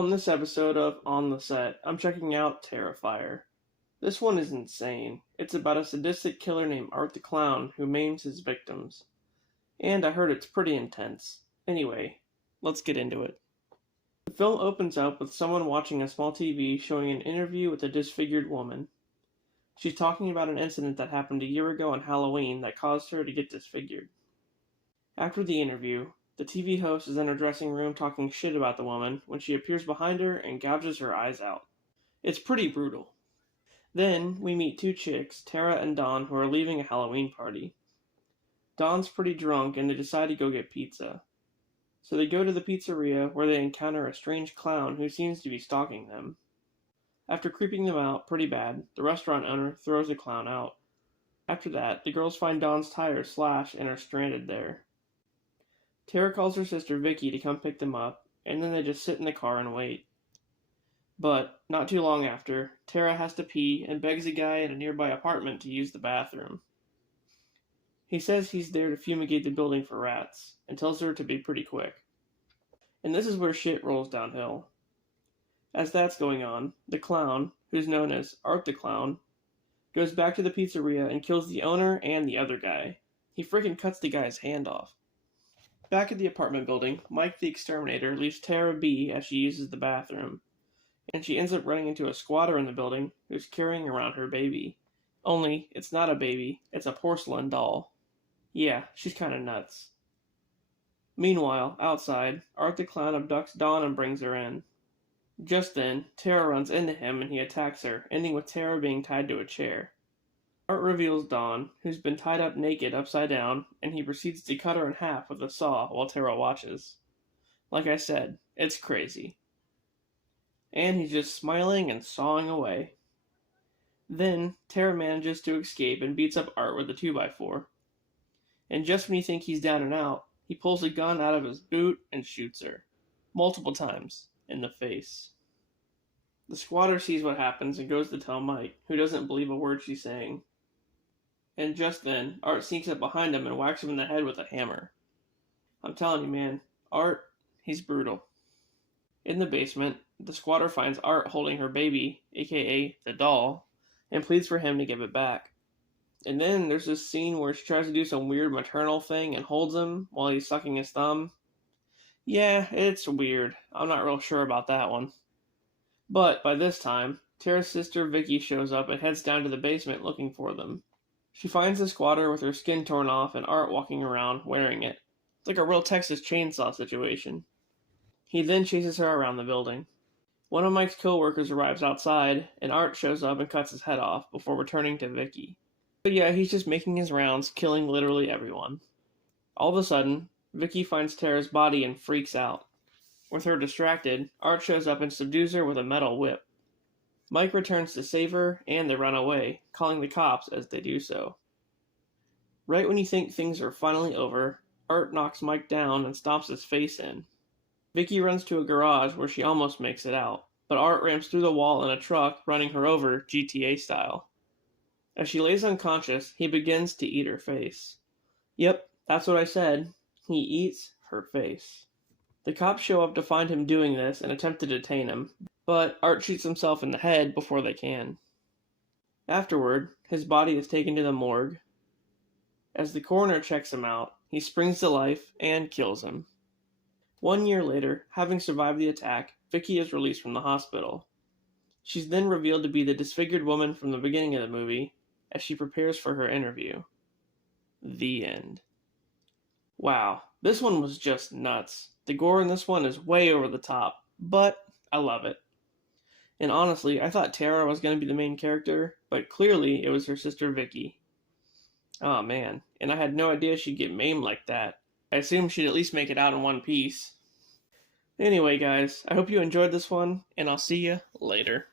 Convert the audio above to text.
On this episode of On the Set, I'm checking out Terrifier. This one is insane. It's about a sadistic killer named Art the Clown who maims his victims. And I heard it's pretty intense. Anyway, let's get into it. The film opens up with someone watching a small TV showing an interview with a disfigured woman. She's talking about an incident that happened a year ago on Halloween that caused her to get disfigured. After the interview, the TV host is in her dressing room talking shit about the woman when she appears behind her and gouges her eyes out. It's pretty brutal. Then, we meet two chicks, Tara and Dawn, who are leaving a Halloween party. Dawn's pretty drunk and they decide to go get pizza. So they go to the pizzeria where they encounter a strange clown who seems to be stalking them. After creeping them out pretty bad, the restaurant owner throws the clown out. After that, the girls find Dawn's tires slashed and are stranded there. Tara calls her sister Vicky to come pick them up, and then they just sit in the car and wait. But, not too long after, Tara has to pee and begs a guy in a nearby apartment to use the bathroom. He says he's there to fumigate the building for rats, and tells her to be pretty quick. And this is where shit rolls downhill. As that's going on, the clown, who's known as Art the Clown, goes back to the pizzeria and kills the owner and the other guy. He freaking cuts the guy's hand off. Back at the apartment building, Mike the Exterminator leaves Tara be as she uses the bathroom, and she ends up running into a squatter in the building who's carrying around her baby. Only, it's not a baby, it's a porcelain doll. Yeah, she's kinda nuts. Meanwhile, outside, Art the Clown abducts Dawn and brings her in. Just then, Tara runs into him and he attacks her, ending with Tara being tied to a chair. Art reveals Dawn, who's been tied up naked upside down, and he proceeds to cut her in half with a saw while Tara watches. Like I said, it's crazy. And he's just smiling and sawing away. Then, Tara manages to escape and beats up Art with a 2x4. And just when you think he's down and out, he pulls a gun out of his boot and shoots her. Multiple times, in the face. The squatter sees what happens and goes to tell Mike, who doesn't believe a word she's saying. And just then, Art sneaks up behind him and whacks him in the head with a hammer. I'm telling you, man, Art, he's brutal. In the basement, the squatter finds Art holding her baby, aka the doll, and pleads for him to give it back. And then there's this scene where she tries to do some weird maternal thing and holds him while he's sucking his thumb. Yeah, it's weird. I'm not real sure about that one. But by this time, Tara's sister Vicky shows up and heads down to the basement looking for them. She finds the squatter with her skin torn off and Art walking around wearing it. It's like a real Texas Chainsaw situation. He then chases her around the building. One of Mike's co-workers arrives outside, and Art shows up and cuts his head off before returning to Vicky. But yeah, he's just making his rounds, killing literally everyone. All of a sudden, Vicky finds Tara's body and freaks out. With her distracted, Art shows up and subdues her with a metal whip. Mike returns to save her, and they run away, calling the cops as they do so. Right when you think things are finally over, Art knocks Mike down and stomps his face in. Vicky runs to a garage where she almost makes it out, but Art rams through the wall in a truck, running her over GTA style. As she lays unconscious, he begins to eat her face. Yep, that's what I said. He eats her face. The cops show up to find him doing this and attempt to detain him, but Art shoots himself in the head before they can. Afterward, his body is taken to the morgue. As the coroner checks him out, he springs to life and kills him. 1 year later, having survived the attack, Vicky is released from the hospital. She's then revealed to be the disfigured woman from the beginning of the movie, as she prepares for her interview. The end. Wow, this one was just nuts. The gore in this one is way over the top, but I love it. And honestly, I thought Tara was going to be the main character, but clearly it was her sister Vicky. Oh man, and I had no idea she'd get maimed like that. I assumed she'd at least make it out in one piece. Anyway guys, I hope you enjoyed this one, and I'll see you later.